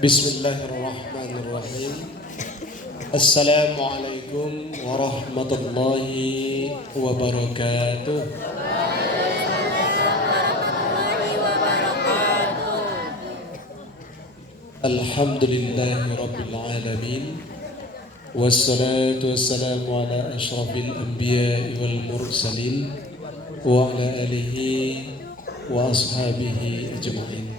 Bismillahirrahmanirrahim. Assalamualaikum warahmatullahi wabarakatuh. Alhamdulillahi rabbil alamin. Wassalatu wassalamu ala ashrafil anbiya'i wal mursalin wa ala alihi wa ashabihi ajma'in.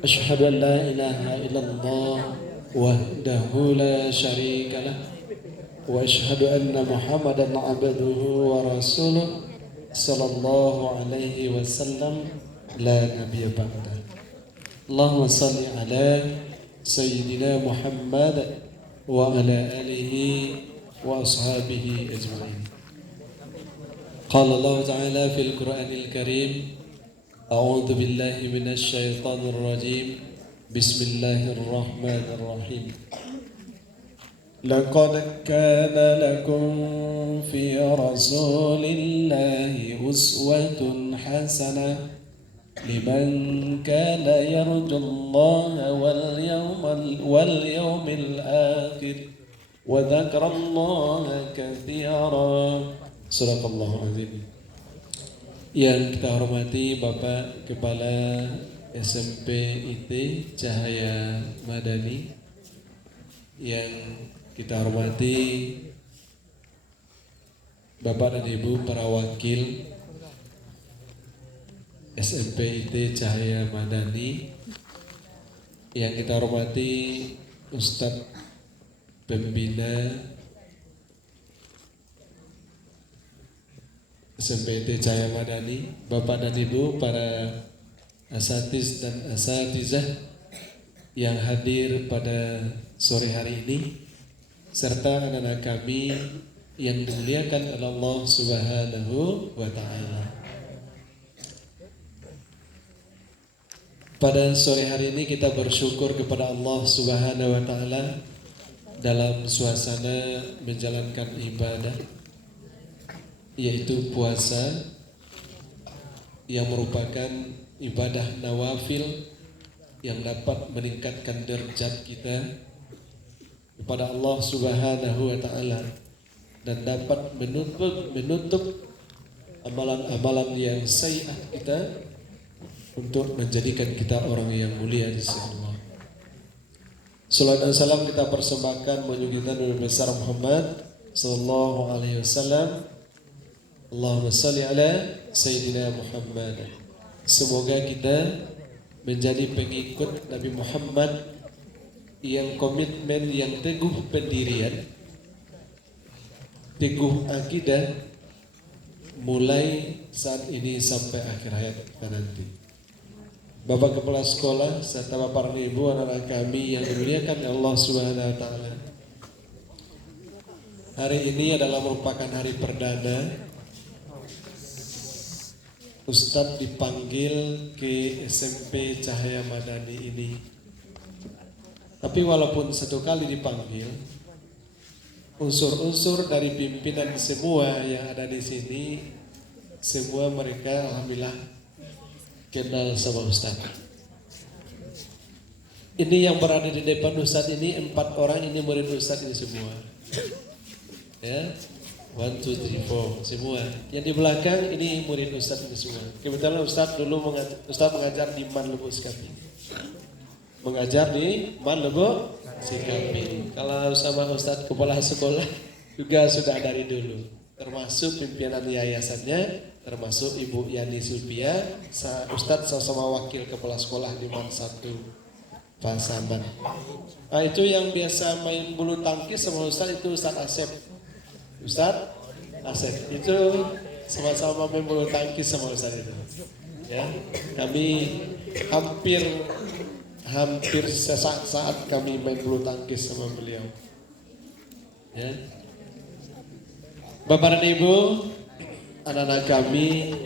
Asyhadu an la ilaha illallah wahdahu la syarika lah wa asyhadu anna Muhammadan abduhu wa rasuluh sallallahu alaihi wasallam la nabiyya ba'da. Allahumma salli ala sayyidina Muhammad wa ala alihi wa ashabihi ajma'in. Qala Allah ta'ala fil Qur'anil Karim, a'udzu billahi minasy syaithanir rajim. Bismillahirrahmanirrahim. Laqad kana lakum fi rasulillahi uswatun hasanah liman kana yarjullaha wal yawmil akhir wa dzakarallaha katsiran. Shadaqallahu azim. Yang kita hormati Bapak Kepala SMP IT Cahaya Madani, yang kita hormati Bapak dan Ibu para wakil SMP IT Cahaya Madani, yang kita hormati Ustadz Pembina SMP IT Cahaya Madani, Bapak dan Ibu para asatiz dan asatizah yang hadir pada sore hari ini, serta anak-anak kami yang dimuliakan oleh Allah Subhanahu wa Ta'ala. Pada sore hari ini kita bersyukur kepada Allah Subhanahu wa Ta'ala dalam suasana menjalankan ibadah, yaitu puasa, yang merupakan ibadah nawafil yang dapat meningkatkan derajat kita kepada Allah Subhanahu wa Ta'ala dan dapat menutup amalan-amalan yang sayyi'ah kita untuk menjadikan kita orang yang mulia di sisi Allah. Salawat dan salam kita persembahkan menyuguhi Nabi besar Muhammad sallallahu alaihi wasallam. Allahumma salli ala Sayyidina Muhammad. Semoga kita menjadi pengikut Nabi Muhammad yang komitmen, yang teguh pendirian, teguh akidah, mulai saat ini sampai akhir hayat kita nanti. Bapak Kepala Sekolah serta Bapak dan Ibu anak-anak kami yang dimuliakan Allah Subhanahu wa Ta'ala, hari ini adalah merupakan hari perdana Ustadz dipanggil ke SMP Cahaya Madani ini. Tapi walaupun satu kali dipanggil, unsur-unsur dari pimpinan semua yang ada di sini, semua mereka alhamdulillah kenal sama Ustadz. Ini yang berada di depan Ustadz ini 4 orang, ini murid Ustadz ini semua. Ya. 1, 2, 3, 4 semua. Yang di belakang ini murid Ustadz ini semua. Kebetulan Ustadz dulu mengajar di Manlebo Sikapi. Mengajar di Manlebo Sikapi. Kalau sama Ustadz Kepala Sekolah juga sudah dari dulu. Termasuk pimpinan yayasannya, termasuk Ibu Yani Sulpia, Ustadz sama wakil Kepala Sekolah di Man 1 Pasaman. Nah, itu yang biasa main bulu tangkis sama Ustadz itu Ustadz Asep. Ustadz Asep itu sama-sama main bulu tangkis sama Ustadz itu. Ya, kami hampir saat kami main bulu tangkis sama beliau. Ya. Bapak dan Ibu, anak-anak kami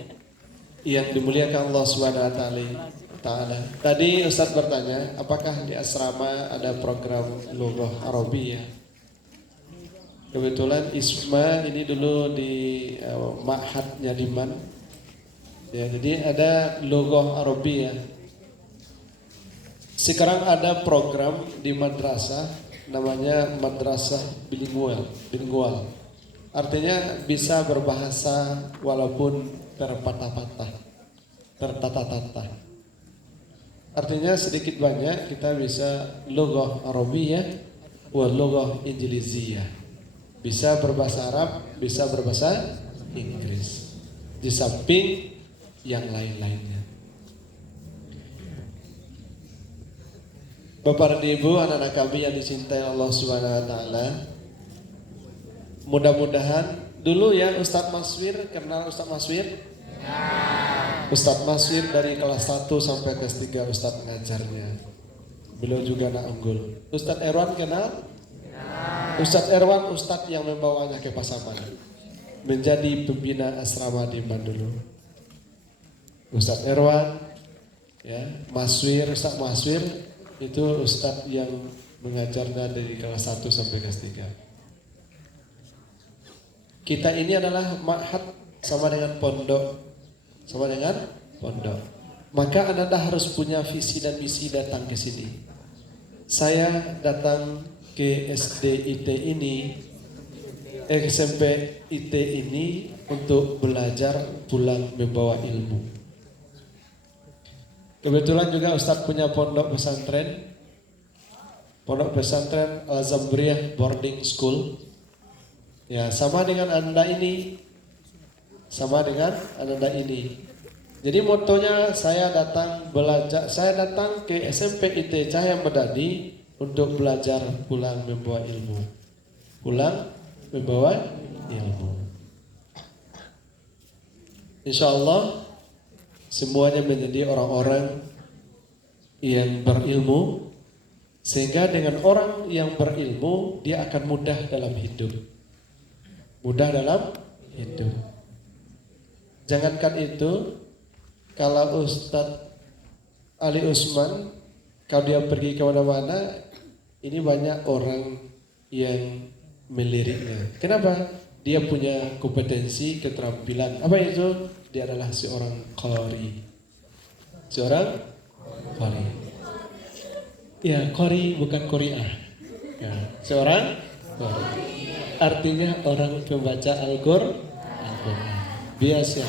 yang dimuliakan Allah Subhanahu wa Ta'ala. Tadi Ustadz bertanya, apakah di asrama ada program Lughah Arabiyah? Kebetulan Isma ini dulu di Ma'hadnya di Man, Ya, jadi ada logoh Arabiyah. Sekarang ada program di madrasah namanya madrasah bilingual. Artinya bisa berbahasa walaupun terpatah-patah, tertata-tata. Artinya sedikit banyak kita bisa logoh Arabiyah wa logoh Injiliziyah. Bisa berbahasa Arab, bisa berbahasa Inggris. Di samping yang lain-lainnya. Bapak dan Ibu, anak-anak kami yang dicintai Allah Subhanahu wa taala. Mudah-mudahan dulu ya Ustadz Maswir, kenal Ustadz Maswir? Ya. Ustadz Maswir dari kelas 1 sampai kelas 3 Ustadz mengajarnya. Beliau juga anak unggul. Ustadz Erwan kenal? Ya. Ustadz Erwan Ustadz yang membawanya ke Pasaman. Menjadi pembina asrama di Bandung. Ustadz Erwan, ya, Maswir, Ustadz Maswir itu Ustadz yang mengajarnya dari kelas 1 sampai kelas 3. Kita ini adalah ma'had sama dengan pondok, Maka Anda harus punya visi dan misi datang ke sini. Saya datang ke SD IT ini, SMP IT ini untuk belajar pulang membawa ilmu. Kebetulan juga Ustadz punya pondok pesantren Al-Zambriyah Boarding School. Ya, sama dengan Anda ini. Jadi motonya saya datang ke SMP IT Cahaya Medani untuk belajar pulang membawa ilmu. Insya Allah semuanya menjadi orang-orang yang berilmu, sehingga dengan orang yang berilmu dia akan mudah dalam hidup. Jangankan itu, kalau Ustadz Ali Usman, kalau dia pergi ke mana-mana, ini banyak orang yang meliriknya. Kenapa? Dia punya kompetensi, keterampilan. Apa itu? Dia adalah seorang qari. Ya, qari bukan qari'ah. Ya, seorang qari. Artinya orang pembaca Al-Qur'an. Biasa.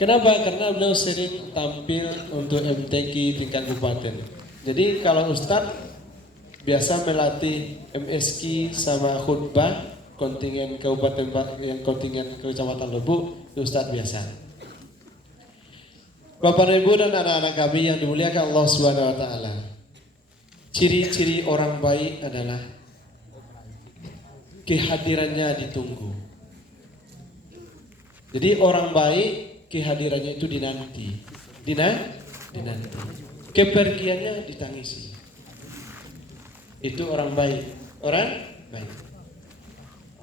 Kenapa? Karena beliau sering tampil untuk MTQ tingkat kabupaten. Jadi kalau Ustadz biasa melatih MSQ sama khutbah kontingen kabupaten yang kontingen kecamatan Lebu, Ustadz biasa. Bapak Ibu dan anak-anak kami yang dimuliakan Allah Subhanahu wa taala. Ciri-ciri orang baik adalah kehadirannya ditunggu. Jadi orang baik kehadirannya itu dinanti. Kepergiannya ditangisi. Itu orang baik.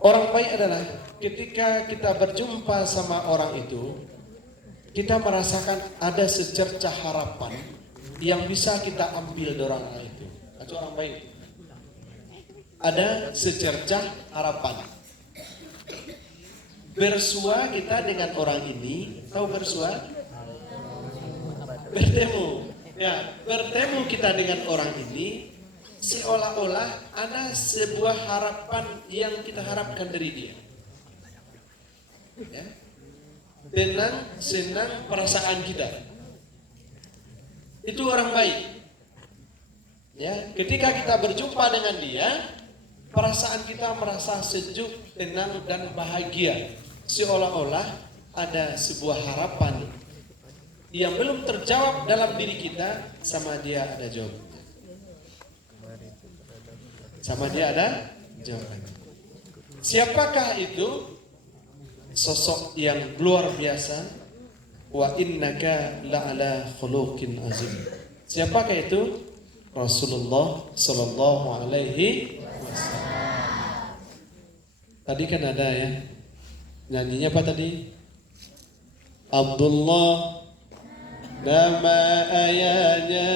Orang baik adalah ketika kita berjumpa sama orang itu, kita merasakan ada secercah harapan yang bisa kita ambil dari orang itu. Itu orang baik. Ada secercah harapan. Bersua kita dengan orang ini, tahu bersua? Bertemu kita dengan orang ini, seolah-olah ada sebuah harapan yang kita harapkan dari dia. Ya. Tenang, senang perasaan kita. Itu orang baik. Ya, ketika kita berjumpa dengan dia, perasaan kita merasa sejuk, tenang dan bahagia. Seolah-olah ada sebuah harapan yang belum terjawab dalam diri kita, sama dia ada jawabannya. Siapakah itu? Sosok yang luar biasa. Wa innaka la'ala khuluqin azim. Siapakah itu? Rasulullah sallallahu alaihi wasallam. Tadi kan ada ya. Nyanyinya apa tadi? Abdullah nama ayahnya,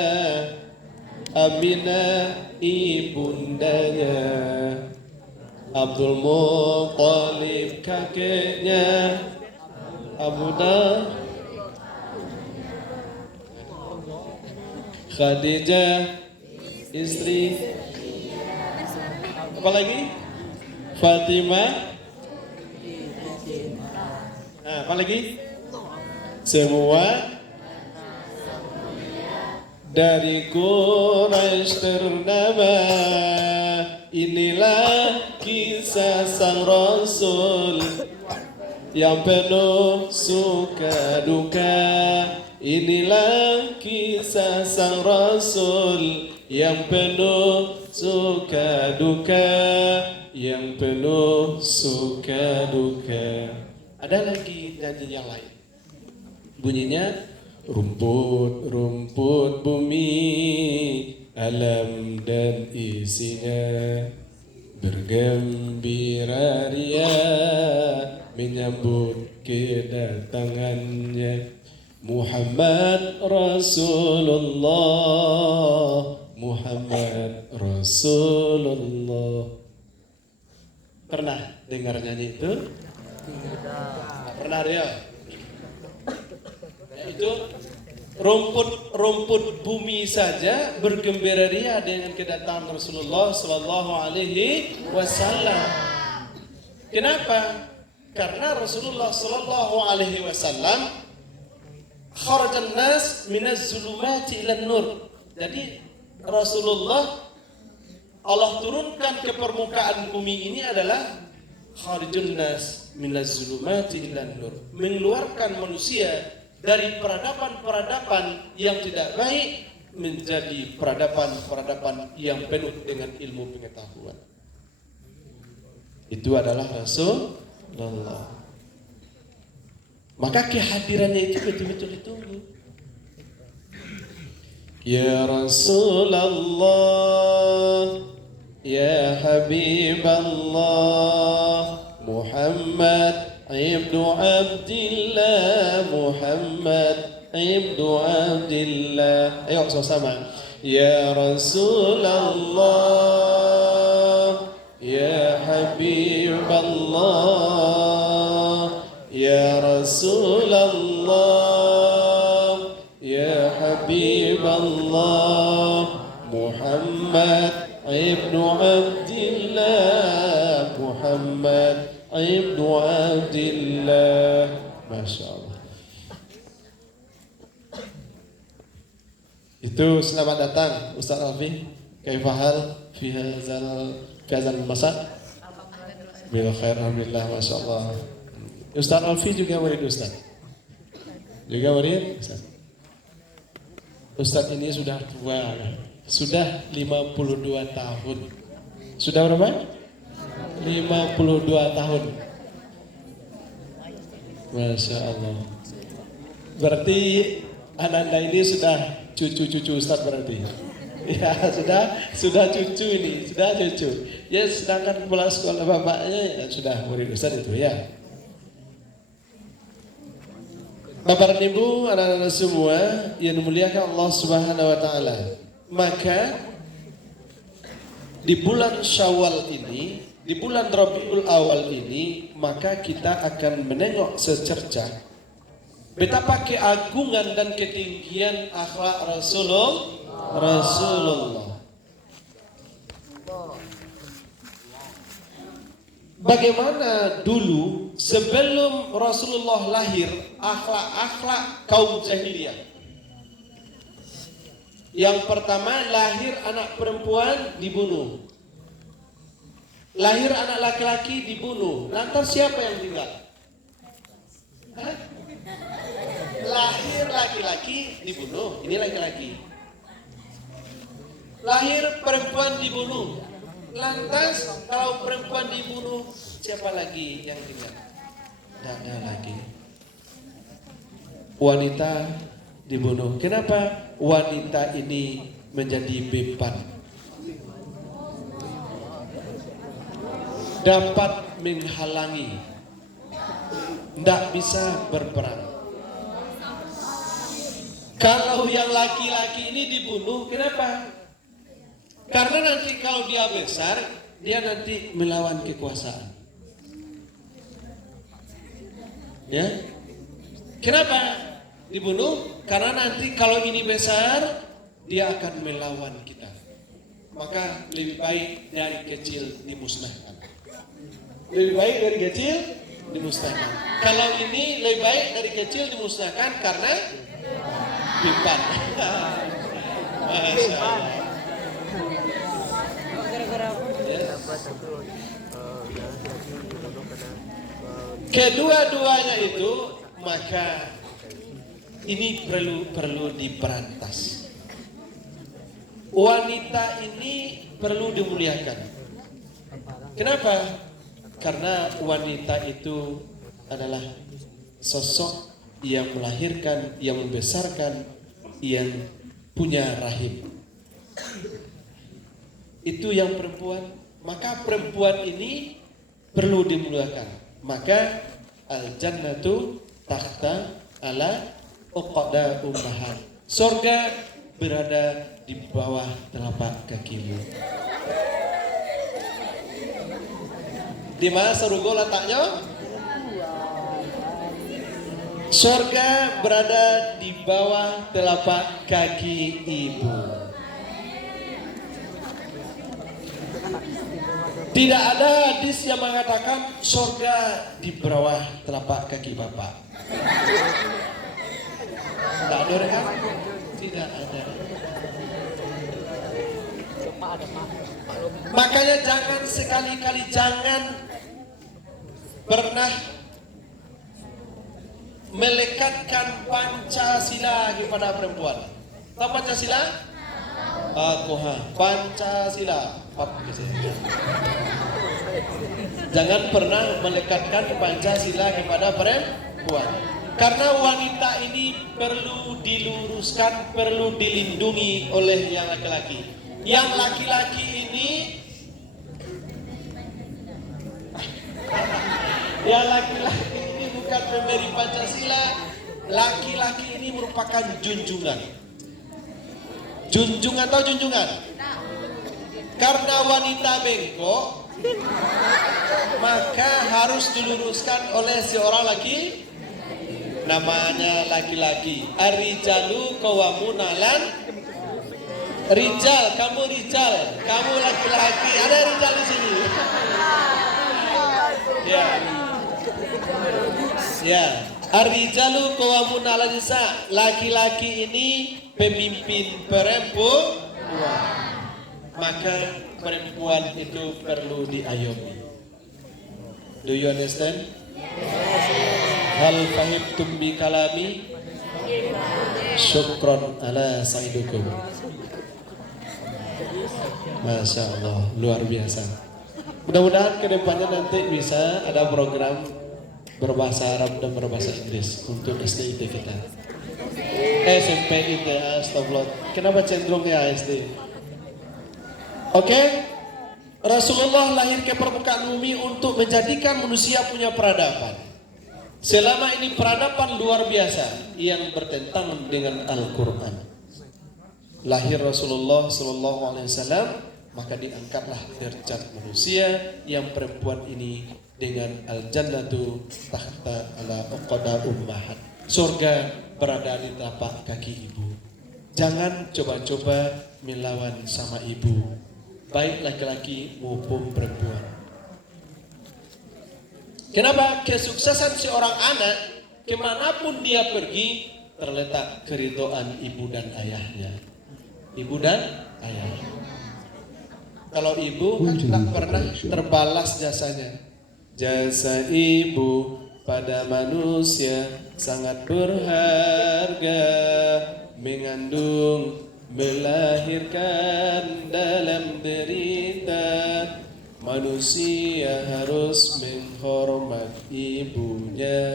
Aminah ibundanya, Abdul Muttalib kakeknya, Abu Dah Khadijah istri. Apa lagi? Fatimah. Nah, apa lagi? Semua dari Quraisy ternama. Inilah kisah sang Rasul yang penuh suka duka. Inilah kisah sang Rasul yang penuh suka duka, yang penuh suka duka. Ada lagi nyanyi yang lain. Bunyinya rumput, rumput bumi, alam dan isinya bergembira ria menyambut kedatangannya. Muhammad Rasulullah, Muhammad Rasulullah. Pernah dengar nyanyi itu? Tidak. Pernah ya? Itu rumput bumi saja bergembira ria dengan kedatangan Rasulullah Sallallahu Alaihi Wasallam. Kenapa? Karena Rasulullah Sallallahu Alaihi Wasallam kharajan nas minaz zulumati ilan nur. Jadi Rasulullah Allah turunkan ke permukaan bumi ini adalah kharijun nas minaz zulumati ilan nur, mengeluarkan manusia dari peradaban-peradaban yang tidak baik menjadi peradaban-peradaban yang penuh dengan ilmu pengetahuan. Itu adalah Rasulullah. Maka kehadirannya itu betul-betul ditunggu. Ya Rasulullah, Ya Habiballah, Muhammad ibnu Abdillah, Muhammad ibnu Abdillah. Ayo sama-sama. Ya Rasulullah, Ya Habiballah, Ya Rasulullah, Ya Habiballah, Muhammad ibnu Abdillah, Muhammad ibnu Abdillah. Masya Allah. Itu selamat datang Ustaz Alfi. Kaifahal fi hadzal masa? Bil khair, alhamdulillah, masya Allah. Ustaz Alfi juga murid Ustaz. Juga murid Ustaz. Ustaz ini sudah tua, sudah 52 tahun. Sudah berapa? 52 tahun. Masya Allah. Berarti Ananda ini sudah cucu-cucu Ustaz berarti. Ya sudah cucu ini, sudah cucu. Ya sedangkan kepala sekolah bapaknya ya, sudah murid Ustaz itu ya. Bapak dan Ibu, anak-anak semua yang dimuliakan Allah Subhanahu wa taala. Maka di bulan Syawal ini, di bulan Rabiul Awal ini, maka kita akan menengok secerca betapa keagungan dan ketinggian akhlak Rasulullah. Bagaimana dulu sebelum Rasulullah lahir akhlak-akhlak kaum jahiliyah. Yang pertama, lahir anak perempuan dibunuh, lahir anak laki-laki dibunuh. Lantas siapa yang tinggal? Lahir laki-laki dibunuh, ini laki-laki. Lahir perempuan dibunuh. Lantas kalau perempuan dibunuh, siapa lagi yang tinggal? Tidak ada lagi. Wanita dibunuh. Kenapa wanita ini menjadi beban? Dapat menghalangi, tidak bisa berperang. Kalau yang laki-laki ini dibunuh, kenapa? Karena nanti kalau dia besar, dia nanti melawan kekuasaan. Ya, kenapa dibunuh? Karena nanti kalau ini besar, dia akan melawan kita. Maka lebih baik dari kecil dimusnahkan. Lebih baik dari kecil dimusnahkan. Kalau ini lebih baik dari kecil dimusnahkan karena pimpin. Masya Allah. Kedua-duanya itu maka ini perlu diberantas. Wanita ini perlu dimuliakan. Kenapa? Karena wanita itu adalah sosok yang melahirkan, yang membesarkan, yang punya rahim. Itu yang perempuan. Maka perempuan ini perlu dimuliakan. Maka al-jannatu tahta ala uqada ummahat. Surga berada di bawah telapak kakimu. Di mana surga letaknya? Surga berada di bawah telapak kaki ibu. Tidak ada hadis yang mengatakan surga di bawah telapak kaki bapak. Tidak ada kan? Tidak ada. Makanya jangan sekali-kali jangan pernah melekatkan Pancasila kepada perempuan. Tahu Pancasila? Pancasila. Jangan pernah melekatkan Pancasila kepada perempuan. Karena wanita ini perlu diluruskan, perlu dilindungi oleh yang laki-laki. Yang laki-laki ini bukan pemberi Pancasila. Laki-laki ini merupakan junjungan. Junjungan atau junjungan? Karena wanita bengkok, maka harus diluruskan oleh seorang laki. Namanya laki-laki. Ar-rijalu qawwamuna 'alan rijal. Kamu rijal, kamu laki-laki. Ada rijal di sini. Ya. Ya. Ar-rijalu qawwamuna 'alan nisa. Laki-laki ini pemimpin perempuan. Maka perempuan itu perlu diayomi. Do you understand? Hal fahimtum bi kalami? Syukron ala sa'idukum. Masya Allah, luar biasa. Mudah-mudahan kedepannya nanti bisa ada program berbahasa Arab dan berbahasa Inggris untuk SDIT kita. SMP IT, astagfirullah. Kenapa cenderungnya SD? Oke? Rasulullah lahir ke permukaan bumi untuk menjadikan manusia punya peradaban. Selama ini peradaban luar biasa yang bertentangan dengan Al-Quran. Lahir Rasulullah SAW, maka diangkatlah derajat manusia yang perempuan ini dengan al-jannatu tahta ala uqada ummahat. Surga berada di telapak kaki ibu. Jangan coba-coba melawan sama ibu, baik laki-laki maupun perempuan. Kenapa? Kesuksesan seorang anak kemanapun dia pergi terletak keridhaan ibu dan ayahnya. Ibu dan ayah. Kalau ibu kan tak pernah terbalas jasanya. Jasa ibu pada manusia sangat berharga, mengandung, melahirkan dalam derita. Manusia harus menghormat ibunya.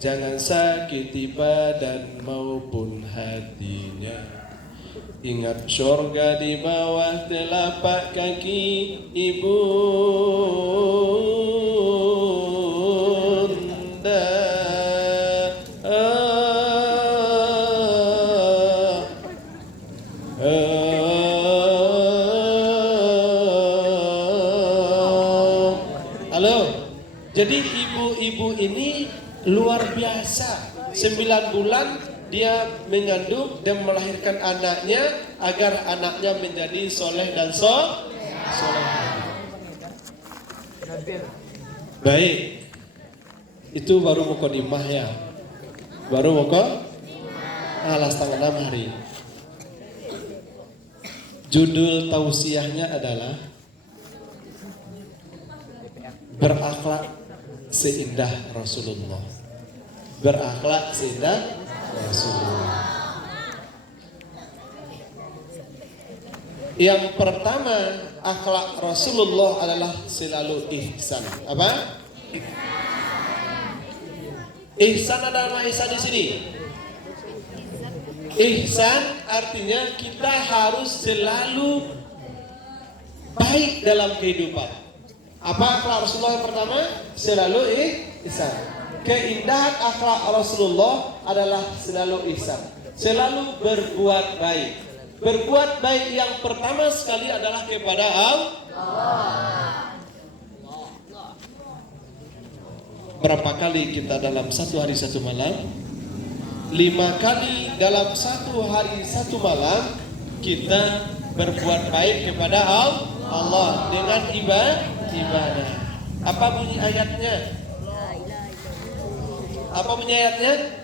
Jangan sakiti badan maupun hatinya. Ingat surga di bawah telapak kaki ibunda. Jadi ibu-ibu ini luar biasa. 9 bulan dia mengandung dan melahirkan anaknya agar anaknya menjadi soleh dan soleh. Baik, itu baru mukodimah ya. Baru alas tanggal 6 hari. Judul tausiahnya adalah berakhlak seindah Rasulullah. Berakhlak seindah Rasulullah. Yang pertama, akhlak Rasulullah adalah selalu ihsan. Apa? Ihsan adalah ihsan di sini. Ihsan artinya kita harus selalu baik dalam kehidupan. Apa akhlak Rasulullah yang pertama? Selalu ihsan. Keindahan akhlak Rasulullah adalah selalu ihsan. Selalu berbuat baik. Berbuat baik yang pertama sekali adalah kepada Allah. Berapa kali kita dalam satu hari satu malam? 5 kali dalam satu hari satu malam kita berbuat baik kepada Allah dengan ibadah. Apa bunyi ayatnya? Apa bunyi ayatnya?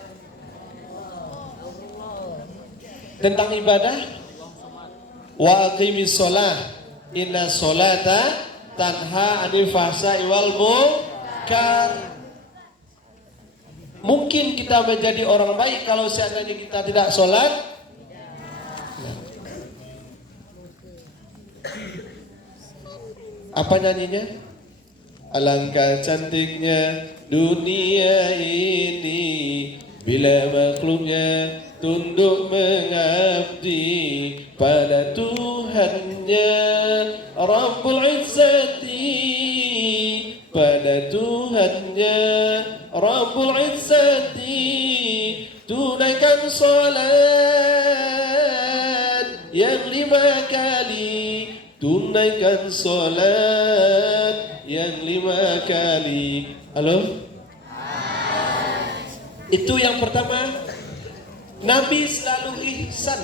Tentang ibadah. Wa aqimis shalah inna sholata tanha 'anil fahsya'i wal munkar. Mungkin kita menjadi orang baik kalau seandainya kita tidak sholat. Apa nyanyinya? Alangkah cantiknya dunia ini bila makhluknya tunduk mengabdi pada Tuhannya Rabbul Izzati, pada Tuhannya Rabbul Izzati. Tunaikan salat yang 5 kali, tunaikan salat yang 5 kali. Halo? Itu yang pertama. Nabi selalu ihsan.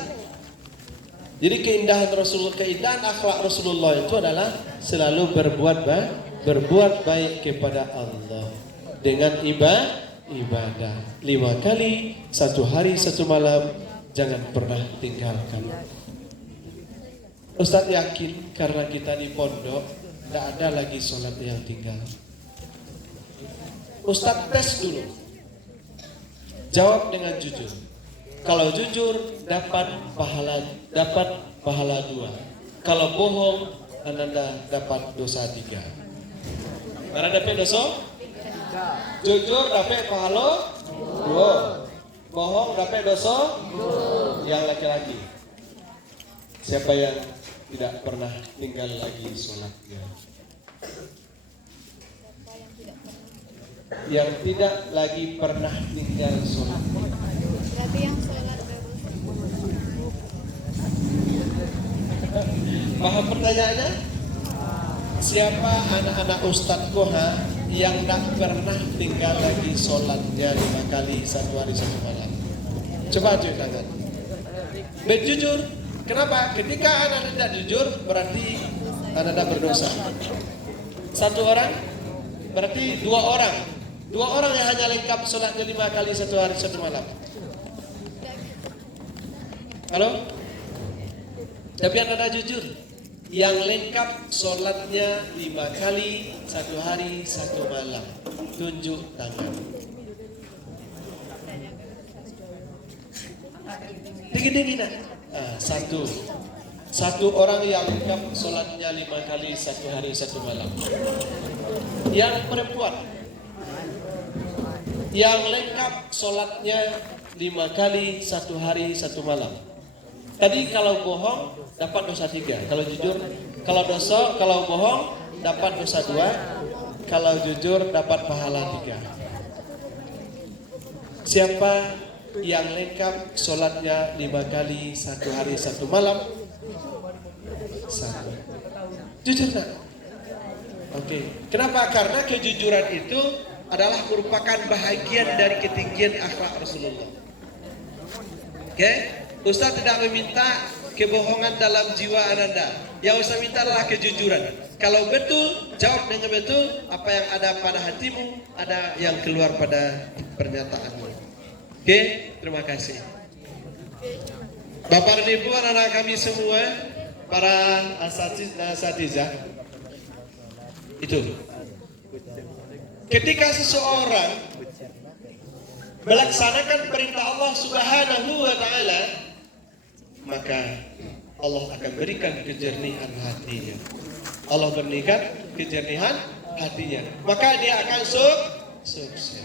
Jadi keindahan Rasulullah, keindahan akhlak Rasulullah itu adalah selalu berbuat baik kepada Allah dengan ibadah 5 kali, 1 hari 1 malam, jangan pernah tinggalkan. Ustadz yakin karena kita di pondok tidak ada lagi sholat yang tinggal. Ustadz tes dulu, jawab dengan jujur. Kalau jujur dapat pahala 2. Kalau bohong Anda dapat dosa 3. Mana dapat dosa? Jujur dapat pahala 2. Bohong dapat dosa 2. Yang laki-laki. Siapa yang tidak pernah tinggal lagi sholatnya? Yang tidak lagi pernah tinggal sholatnya. Berarti yang sholat Paham pertanyaannya? Siapa anak-anak Ustadz Koha yang tak pernah tinggal lagi sholatnya 5 kali 1 hari 1 malam? Coba cuci tangan. Berjujur. Kenapa? Ketika anak tidak jujur berarti anak berdosa. 1 orang berarti 2 orang. 2 orang yang hanya lengkap sholatnya 5 kali 1 hari 1 malam. Halo? Tapi anak jujur. Yang lengkap sholatnya 5 kali 1 hari 1 malam. Tunjuk tangan. Tinggi-tinggi nak. Satu orang yang lengkap sholatnya 5 kali 1 hari 1 malam. Yang perempuan yang lengkap sholatnya 5 kali 1 hari 1 malam. Tadi kalau bohong dapat dosa 3. Kalau jujur, kalau bohong dapat dosa 2. Kalau jujur dapat pahala 3. Siapa yang lengkap sholatnya 5 kali 1 hari 1 malam? 1. Jujur tak? Oke. Kenapa? Karena kejujuran itu adalah merupakan bahagian dari ketinggian akhlak Rasulullah. Oke? Ustaz tidak meminta kebohongan dalam jiwa Ananda. Yang Ustaz minta adalah kejujuran. Kalau betul, jawab dengan betul. Apa yang ada pada hatimu, ada yang keluar pada pernyataanmu. Oke? Terima kasih. Bapak dan Ibu, anak-anak kami semua, para asatizah, itu. Ketika seseorang melaksanakan perintah Allah Subhanahu wa Ta'ala, maka Allah akan berikan kejernihan hatinya. Allah berikan kejernihan hatinya. Maka dia akan sukses.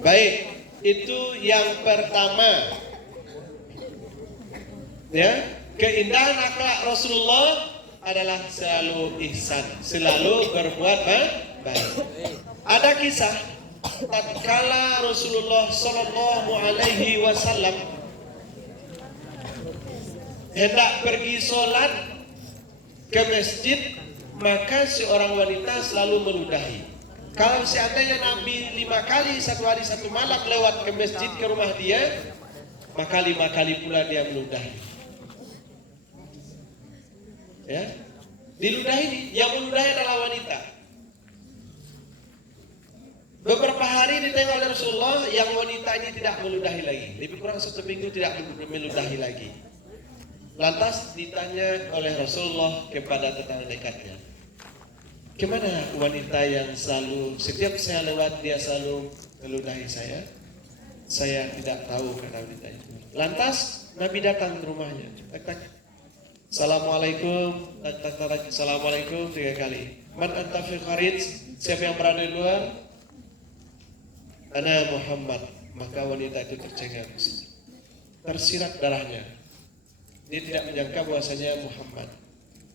Baik, itu yang pertama. Ya, keindahan akhlak Rasulullah adalah selalu ihsan, selalu berbuat baik. Ada kisah tatkala Rasulullah Sallallahu Alaihi Wasallam hendak pergi sholat ke masjid, maka seorang wanita selalu meludahi. Kalau seandainya Nabi 5 kali 1 hari 1 malam lewat ke masjid ke rumah dia, maka 5 kali pula dia meludahi. Ya, diludahi, yang meludahi adalah wanita. Beberapa hari ditengok oleh Rasulullah, yang wanita ini tidak meludahi lagi. Lebih kurang 1 minggu tidak meludahi lagi. Lantas ditanya oleh Rasulullah kepada tetangga dekatnya, kemana wanita yang selalu setiap saya lewat dia selalu meludahi saya? Saya tidak tahu kata wanita itu. Lantas Nabi datang ke rumahnya. Assalamualaikum, Assalamualaikum 3 kali. Man anta fi kharij? Siapa yang berada di luar? Ana Muhammad. Maka wanita itu tercengang, tersirat darahnya. Dia tidak menyangka bahwasanya Muhammad.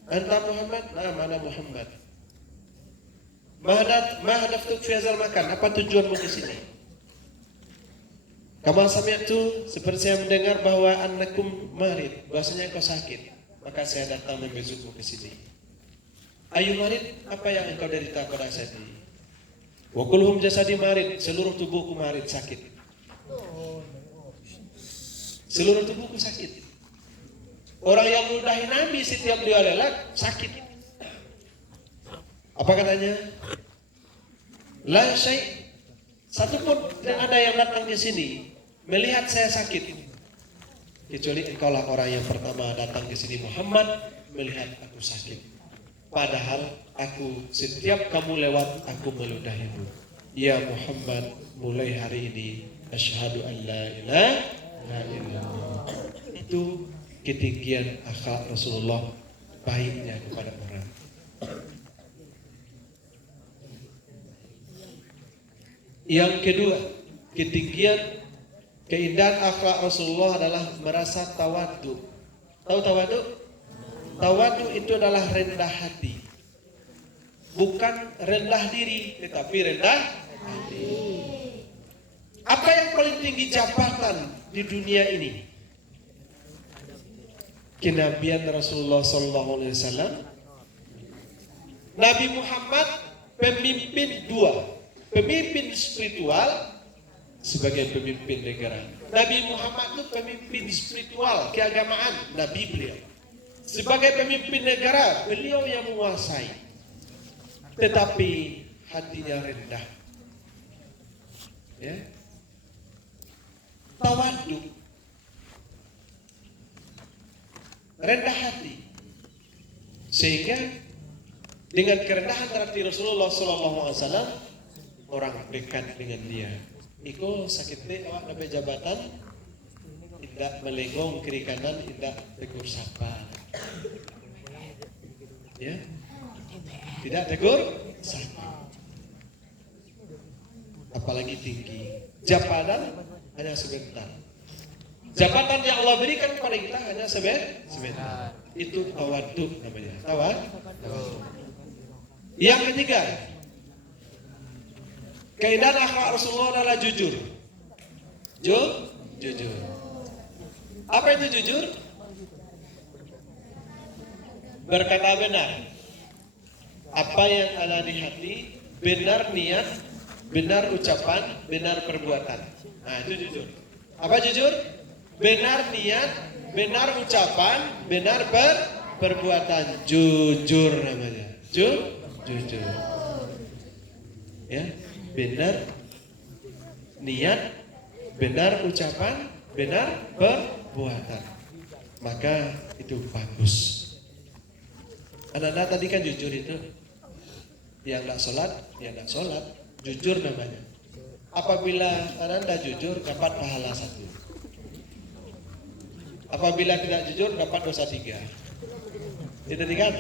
Anta Muhammad? Nah, mana Muhammad? Ma hadaftuk fi hadzal makan? Apa tujuanmu ke sini? Kama sami'tu, seperti saya mendengar bahwa annakum marid, bahwasanya engkau sakit. Maka saya datang membesukmu ke sini. Ayu marid, apa yang engkau derita pada saat ini? Wa kulhum jasadi marid, seluruh tubuhku marid, sakit. Seluruh tubuhku sakit. Orang yang meludahi Nabi setiap dia lelak sakit. Apa katanya? La syai', satupun tidak ada yang datang ke sini melihat saya sakit. Kecuali engkaulah orang yang pertama datang ke sini, Muhammad, melihat aku sakit. Padahal aku setiap kamu lewat aku meludahimu. Ya Muhammad, mulai hari ini asyhadu an la ilaha illallah. Itu ketinggian akhlak Rasulullah, baiknya kepada orang. Yang kedua, ketinggian keindahan akhlak Rasulullah adalah merasa tawadu. Tahu tawadu? Tawadu itu adalah rendah hati. Bukan rendah diri, tetapi rendah hati. Apa yang paling tinggi jabatan di dunia ini? Kenabian Rasulullah SAW. Nabi Muhammad pemimpin 2, pemimpin spiritual sebagai pemimpin negara. Nabi Muhammad itu pemimpin spiritual, keagamaan, Nabi beliau. Sebagai pemimpin negara, beliau yang menguasai. Tetapi hatinya rendah. Ya. Tawadu. Rendah hati. Sehingga dengan kerendahan hati Rasulullah SAW, orang dekat dengan dia. Iko sakitnya awak dapat jabatan, tidak melengong kiri kanan, tidak tegur sapa, ya, tidak tegur sapa, apalagi tinggi. Jabatan hanya sebentar. Jabatan yang Allah berikan kepada kita hanya sebentar. Itu tawaduk namanya. Tawaduk. Yang ketiga, keindahan akhlak Rasulullah adalah jujur. Jujur. Apa itu jujur? Berkata benar. Apa yang ada di hati, benar niat, benar ucapan, benar perbuatan. Nah, itu jujur. Apa jujur? benar niat, benar ucapan, benar perbuatan. Jujur namanya. Jujur. Ya, benar niat, benar ucapan, benar perbuatan. Maka itu bagus. Anak-anak tadi kan jujur itu. Yang tidak sholat, ya tidak sholat. Jujur namanya. Apabila Anda jujur, dapat pahala 1. Apabila tidak jujur, dapat dosa 3. Itu kan?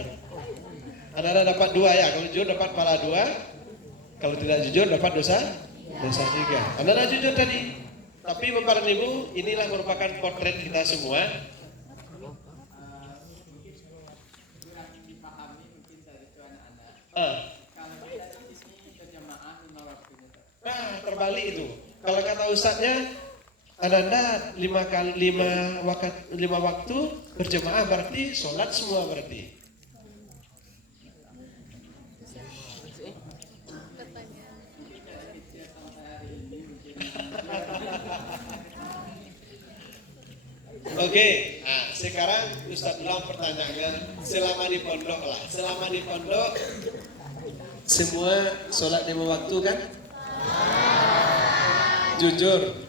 Anda dapat 2 ya. Kalau jujur dapat pahala 2. Kalau tidak jujur dapat dosa 3. Anda jujur tadi. Tapi Bapak dan Ibu, inilah merupakan potret kita semua. Nah, terbalik itu. Kalau kata ustadznya, Anda 5 waktu berjemaah berarti sholat semua berarti. Oke, nah sekarang Ustadz ulang pertanyaannya. Selama di pondok semua sholat 5 waktu kan? Jujur.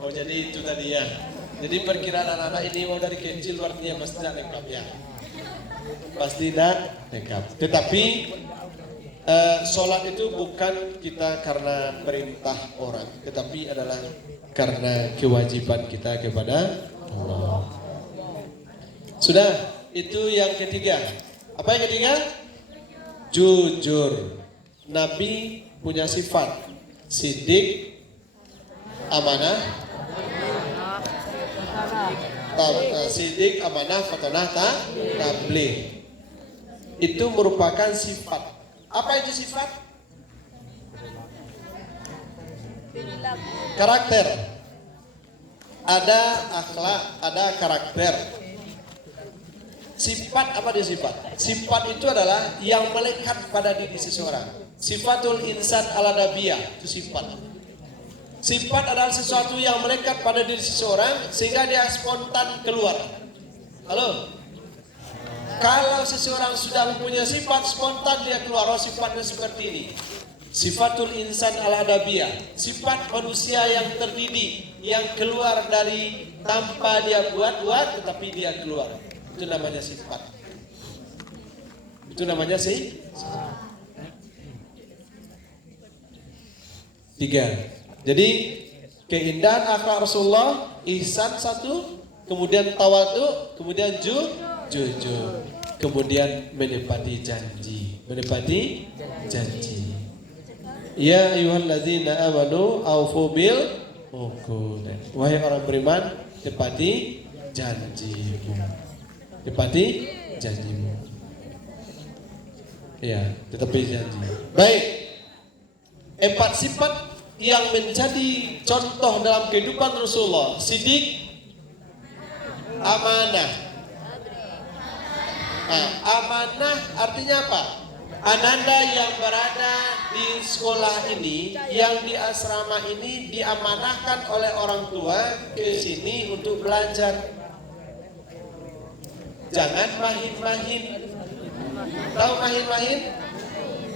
Oh jadi itu tadi ya. Jadi perkiraan anak-anak ini mau dari kecil artinya pasti tidak lengkap ya. Pasti tidak lengkap. Tetapi sholat itu bukan kita karena perintah orang, tetapi adalah karena kewajiban kita kepada Allah. Sudah, itu yang ketiga. Apa yang ketiga? Jujur. Nabi punya sifat sidik, amanah, sidik, amanah, fatonah, tabligh. Itu merupakan sifat. Apa itu sifat? Karakter. Ada akhlak, ada karakter. Sifat apa dia sifat? Sifat itu adalah yang melekat pada diri seseorang. Sifatul insan ala nabiyah itu sifat. Sifat adalah sesuatu yang melekat pada diri seseorang sehingga dia spontan keluar. Halo? Kalau seseorang sudah mempunyai sifat, spontan dia keluar. Oh, sifatnya seperti ini. Sifatul insan ala nabiyah. Sifat manusia yang terdidik, yang keluar dari tanpa dia buat tetapi dia keluar. Itu namanya sifat. Itu namanya sih. 3. Jadi keindahan akhlak Rasulullah, ihsan 1, kemudian tawadu, kemudian jujur, kemudian menepati janji. Ya ayyuhalladzina amanu aufu bil uqud. Wahai orang beriman, tepati janjimu. Ya, tetapi janji. Baik. 4 sifat yang menjadi contoh dalam kehidupan Rasulullah. Sidik, amanah. Nah, amanah artinya apa? Ananda yang berada di sekolah ini, yang di asrama ini diamanahkan oleh orang tua ke sini untuk belajar. Jangan mahin-mahin. Tahu mahin-mahin?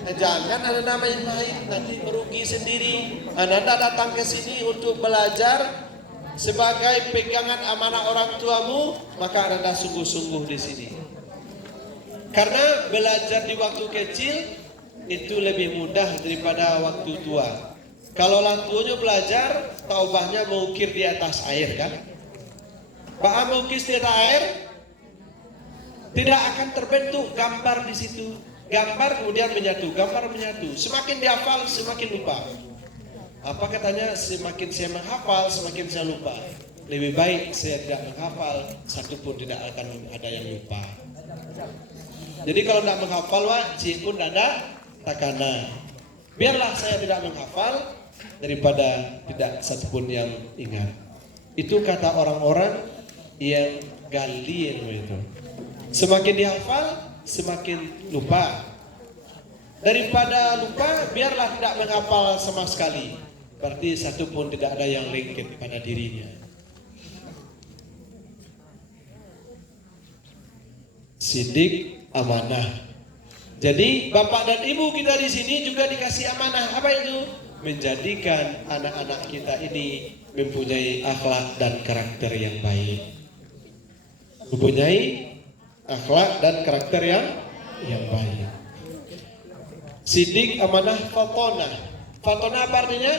Jangan Anda main-main, nanti merugi sendiri. Anda datang ke sini untuk belajar sebagai pegangan amanah orang tuamu, maka Anda sungguh-sungguh di sini. Karena belajar di waktu kecil itu lebih mudah daripada waktu tua. Kalau orang tuanya belajar, taubahnya mengukir di atas air kan? Paham mengukir di atas air? Tidak akan terbentuk gambar di situ. Gambar kemudian menyatu, gambar menyatu. Semakin dihafal, semakin lupa. Apa katanya? Semakin saya menghafal, semakin saya lupa. Lebih baik saya tidak menghafal, satu pun tidak akan ada yang lupa. Jadi kalau tidak menghafal, wajib pun ada takana. Biarlah saya tidak menghafal daripada tidak satu pun yang ingat. Itu kata orang-orang yang galil itu. Semakin dihafal, semakin lupa. Daripada lupa, biarlah tidak menghafal sama sekali. Berarti satu pun tidak ada yang lengket pada dirinya. Sidik, amanah. Jadi bapak dan ibu kita di sini juga dikasih amanah. Apa itu? Menjadikan anak-anak kita ini mempunyai akhlak dan karakter yang baik. Mempunyai akhlak dan karakter yang baik. Sidik, amanah, fatonah. Fatonah apa artinya?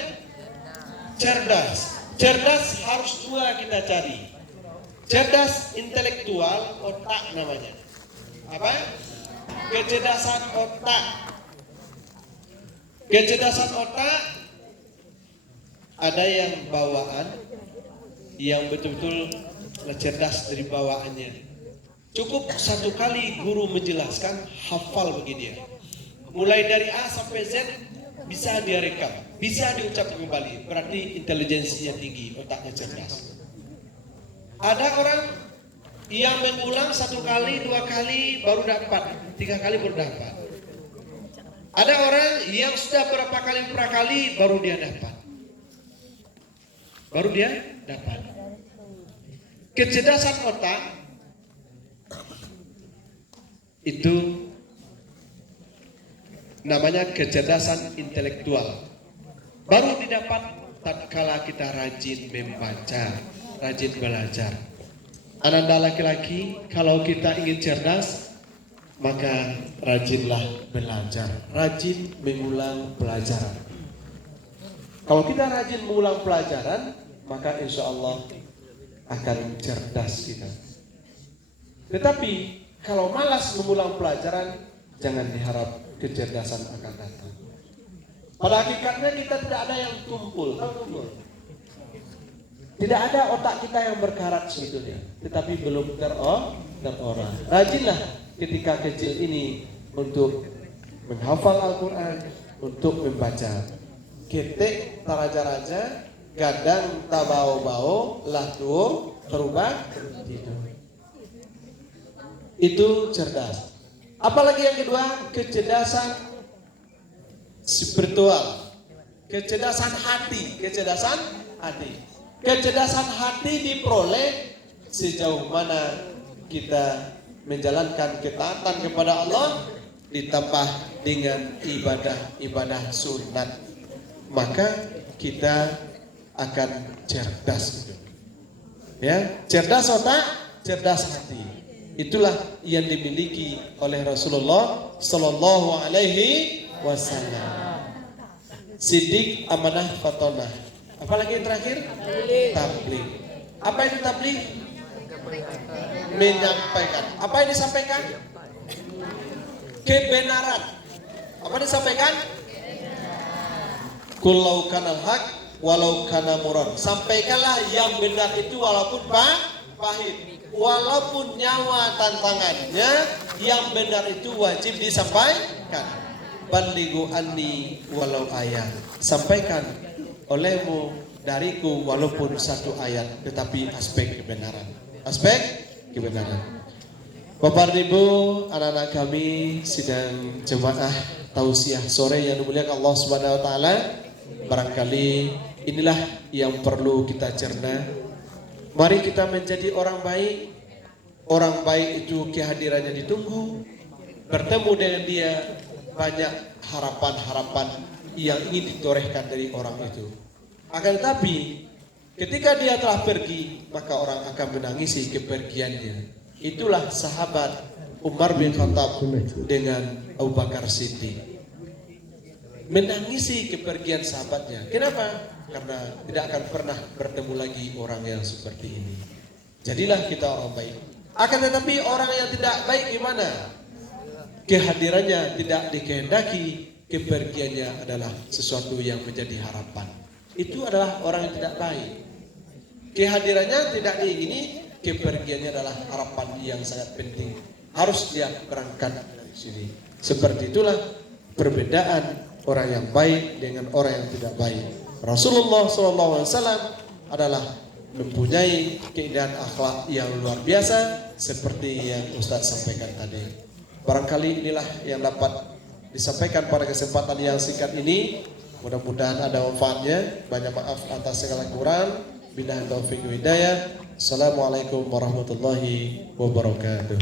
Cerdas. Cerdas harus dua kita cari. Cerdas intelektual, otak namanya. Apa? Kecerdasan otak. Kecerdasan otak ada yang bawaan, yang betul-betul cerdas dari bawaannya. Cukup satu kali guru menjelaskan, hafal begini ya. Mulai dari A sampai Z bisa dia rekam, bisa diucapkan kembali. Berarti intelijensinya tinggi, otaknya cerdas. Ada orang yang mengulang satu kali, dua kali baru dapat, tiga kali baru dapat. Ada orang yang sudah berapa kali baru dia dapat. Baru dia dapat. Kecerdasan otak itu namanya kecerdasan intelektual. Baru didapat tatkala kita rajin membaca, rajin belajar. Ananda laki-laki, kalau kita ingin cerdas, maka rajinlah belajar, rajin mengulang pelajaran. Kalau kita rajin mengulang pelajaran, maka insya Allah akan cerdas kita. Tetapi kalau malas mengulang pelajaran, jangan diharap kecerdasan akan datang. Pada hakikatnya kita tidak ada yang tumpul. Tidak ada otak kita yang berkarat sebetulnya, tetapi belum terorah. Rajinlah ketika kecil ini untuk menghafal Al-Quran, untuk membaca. Ketik taraja-raja, gadang tabau-bau, lahduo, terubah, tidur. Itu cerdas. Apalagi yang kedua, kecerdasan spiritual, kecerdasan hati, kecerdasan hati. Kecerdasan hati diperoleh sejauh mana kita menjalankan ketaatan kepada Allah ditambah dengan ibadah sunat, maka kita akan cerdas. Ya, cerdas otak, cerdas hati. Itulah yang dimiliki oleh Rasulullah Sallallahu Alaihi Wasallam. Sidik, amanah, fatonah. Apalagi yang terakhir? Tabligh. Apa itu tabligh? Menyampaikan. Apa yang disampaikan? Kebenaran. Apa yang disampaikan? Kullau kanal haq walau kana murad. Sampaikanlah yang benar itu walaupun pahit, walaupun nyawa tantangannya, yang benar itu wajib disampaikan. Balighu anni walau ayat. Sampaikan olehmu dariku walaupun satu ayat, tetapi aspek kebenaran. Aspek kebenaran. Bapak Ibu, anak-anak kami sidang jemaah tausiah sore yang dimuliakan Allah Subhanahu wa taala. Barangkali inilah yang perlu kita cerna. Mari kita menjadi orang baik. Orang baik itu kehadirannya ditunggu. Bertemu dengan dia banyak harapan-harapan yang ingin ditorehkan dari orang itu. Akan tetapi ketika dia telah pergi, maka orang akan menangisi kepergiannya. Itulah sahabat Umar bin Khattab dengan Abu Bakar Siddiq. Menangisi kepergian sahabatnya. Kenapa? Karena tidak akan pernah bertemu lagi orang yang seperti ini. Jadilah kita orang baik. Akan tetapi orang yang tidak baik gimana? Kehadirannya tidak dikehendaki, kepergiannya adalah sesuatu yang menjadi harapan. Itu adalah orang yang tidak baik. Kehadirannya tidak diingini, kepergiannya adalah harapan yang sangat penting. Harus dia berangkat dari sini. Seperti itulah perbedaan orang yang baik dengan orang yang tidak baik. Rasulullah SAW adalah mempunyai keindahan akhlak yang luar biasa seperti yang Ustaz sampaikan tadi. Barangkali inilah yang dapat disampaikan pada kesempatan yang singkat ini. Mudah-mudahan ada manfaatnya. Banyak maaf atas segala kurang. Billahi taufiq wal hidayah. Assalamualaikum warahmatullahi wabarakatuh.